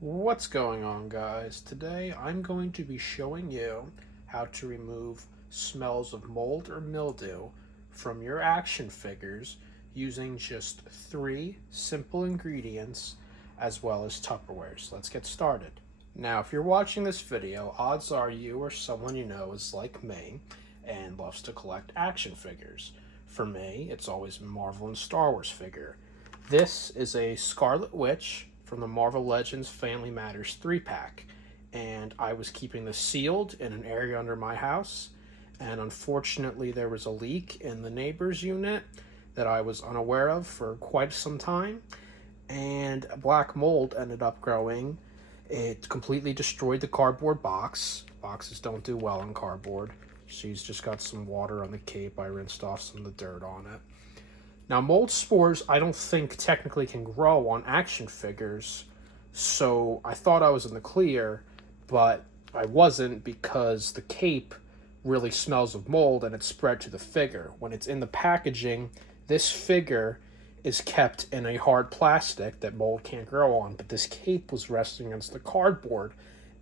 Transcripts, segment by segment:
What's going on, guys? Today I'm going to be showing you how to remove smells of mold or mildew from your action figures using just 3 simple ingredients as well as Tupperwares. Let's get started. Now, if you're watching this video, odds are you or someone you know is like me and loves to collect action figures. For me, it's always Marvel and Star Wars figure. This is a Scarlet Witch from the Marvel Legends Family Matters 3-pack, and I was keeping this sealed in an area under my house, and unfortunately there was a leak in the neighbor's unit that I was unaware of for quite some time, and a black mold ended up growing. It completely destroyed the cardboard box. Boxes don't do well in cardboard. She's just got some water on the cape. I rinsed off some of the dirt on it. Now, mold spores, I don't think technically can grow on action figures, so I thought I was in the clear, but I wasn't because the cape really smells of mold and it's spread to the figure. When it's in the packaging, this figure is kept in a hard plastic that mold can't grow on, but this cape was resting against the cardboard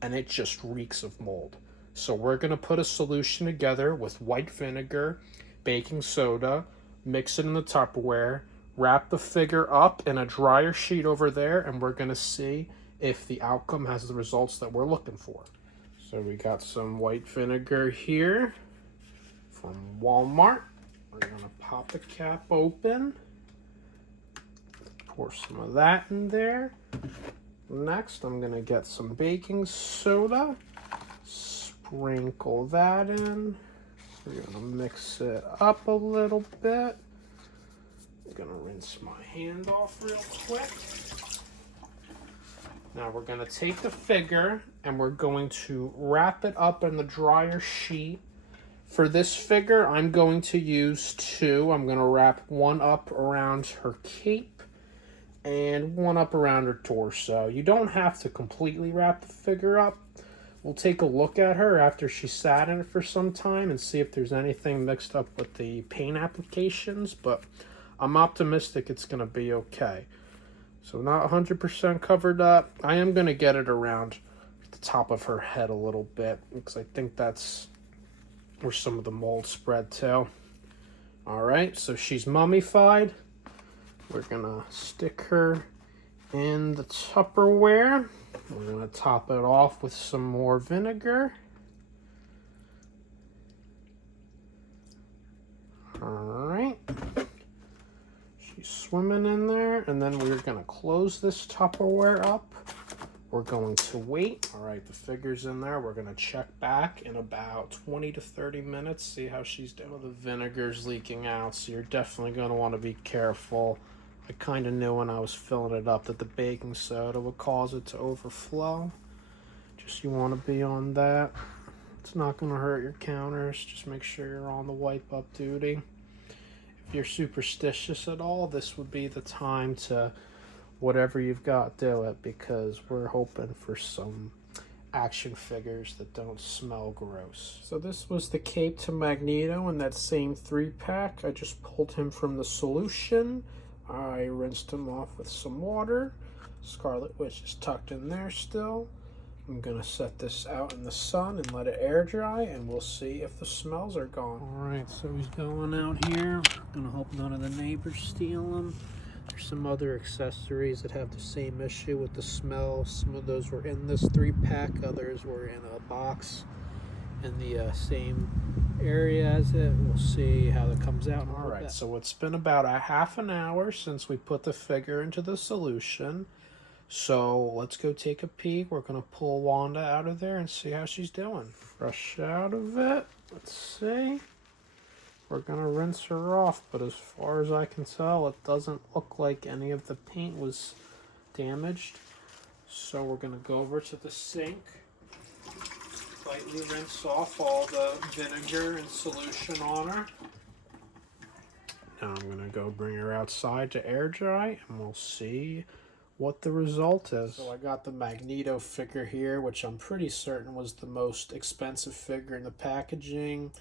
and it just reeks of mold. So we're going to put a solution together with white vinegar, baking soda, mix it in the Tupperware, wrap the figure up in a dryer sheet over there, and we're going to see if the outcome has the results that we're looking for. So we got some white vinegar here from Walmart. We're going to pop the cap open, pour some of that in there. Next, I'm going to get some baking soda, sprinkle that in. We're going to mix it up a little bit. I'm going to rinse my hand off real quick. Now we're going to take the figure and we're going to wrap it up in the dryer sheet. For this figure, I'm going to use 2. I'm going to wrap one up around her cape and one up around her torso. You don't have to completely wrap the figure up. We'll take a look at her after she sat in it for some time and see if there's anything mixed up with the paint applications, but I'm optimistic it's going to be okay. So not 100% covered up. I am going to get it around the top of her head a little bit because I think that's where some of the mold spread to. Alright, so she's mummified. We're going to stick her in the Tupperware. We're going to top it off with some more vinegar. Alright. She's swimming in there. And then we're going to close this Tupperware up. We're going to wait. Alright, the figure's in there. We're going to check back in about 20 to 30 minutes. See how she's doing. The vinegar's leaking out, so you're definitely going to want to be careful. I kind of knew when I was filling it up that the baking soda would cause it to overflow. Just you want to be on that. It's not going to hurt your counters. Just make sure you're on the wipe up duty. If you're superstitious at all, this would be the time to, whatever you've got, do it, because we're hoping for some action figures that don't smell gross. So this was the cape to Magneto in that same 3-pack. I just pulled him from the solution. I rinsed him off with some water. Scarlet Witch is tucked in there still. I'm going to set this out in the sun and let it air dry, and we'll see if the smells are gone. Alright, so he's going out here. I'm going to hope none of the neighbors steal him. There's some other accessories that have the same issue with the smell. Some of those were in this 3-pack. Others were in a box in the same area as it. We'll see how it comes out. All right, so it's been about a half an hour since we put the figure into the solution. So let's go take a peek. We're going to pull Wanda out of there and see how she's doing. Fresh out of it. Let's see. We're going to rinse her off, but as far as I can tell, it doesn't look like any of the paint was damaged. So we're going to go over to the sink. Lightly rinse off all the vinegar and solution on her. Now I'm going to go bring her outside to air dry and we'll see what the result is. So I got the Magneto figure here, which I'm pretty certain was the most expensive figure in the packaging.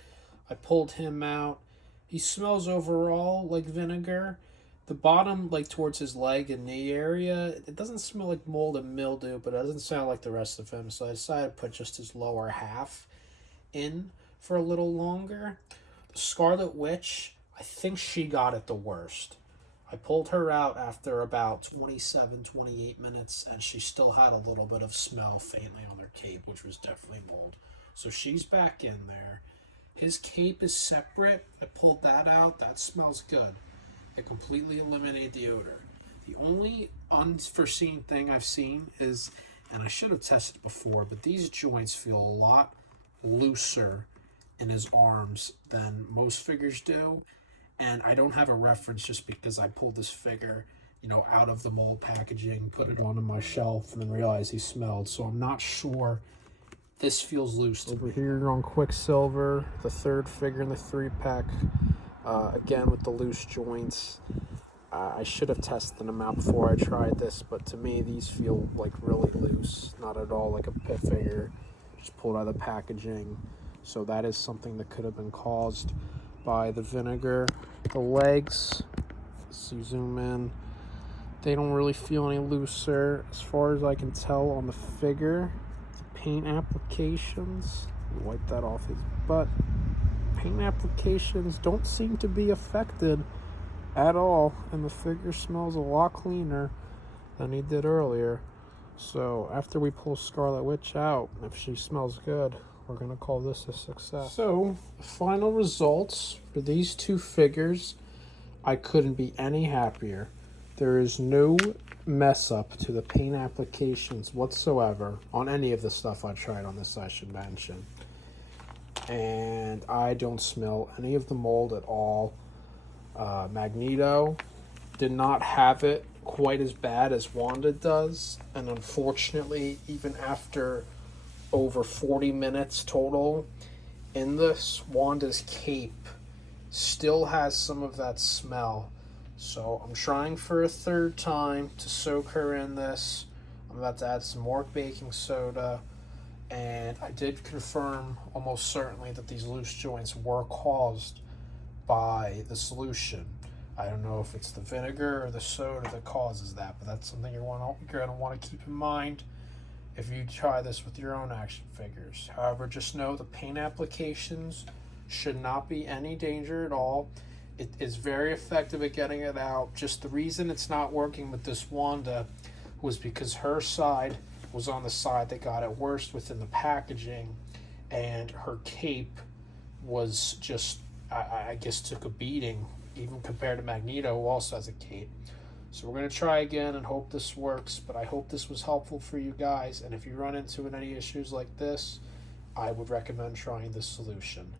I pulled him out. He smells overall like vinegar. The bottom, like towards his leg and knee area, it doesn't smell like mold and mildew, but it doesn't sound like the rest of him. So I decided to put just his lower half in for a little longer. The Scarlet Witch, I think she got it the worst. I pulled her out after about 27, 28 minutes, and she still had a little bit of smell faintly on her cape, which was definitely mold. So she's back in there. His cape is separate. I pulled that out. That smells good. It completely eliminated the odor. The only unforeseen thing I've seen is, and I should have tested before, but these joints feel a lot looser in his arms than most figures do. And I don't have a reference just because I pulled this figure, out of the mold packaging, put it onto my shelf, and then realized he smelled. So I'm not sure. This feels loose to me. Over here on Quicksilver, the third figure in the 3-pack. Again, with the loose joints. I should have tested them out before I tried this, but to me, these feel like really loose. Not at all like a pit figure, just pulled out of the packaging. So that is something that could have been caused by the vinegar. The legs, as you zoom in, they don't really feel any looser as far as I can tell on the figure. Paint applications, wipe that off his butt. Paint applications don't seem to be affected at all, and the figure smells a lot cleaner than he did earlier. So after we pull Scarlet Witch out, if she smells good, we're going to call this a success. So the final results for these two figures, I couldn't be any happier. There is no mess up to the paint applications whatsoever on any of the stuff I tried on this, I should mention. And I don't smell any of the mold at all. Magneto did not have it quite as bad as Wanda does, and unfortunately, even after over 40 minutes total in this, Wanda's cape still has some of that smell. So I'm trying for a third time to soak her in this. I'm about to add some more baking soda. And I did confirm almost certainly that these loose joints were caused by the solution. I don't know if it's the vinegar or the soda that causes that, but that's something you're going to want to keep in mind if you try this with your own action figures. However, just know the paint applications should not be any danger at all. It is very effective at getting it out. Just the reason it's not working with this Wanda was because her side was on the side that got it worst within the packaging, and her cape was just, I guess, took a beating, even compared to Magneto, who also has a cape. So we're going to try again and hope this works, but I hope this was helpful for you guys, and if you run into any issues like this, I would recommend trying this solution.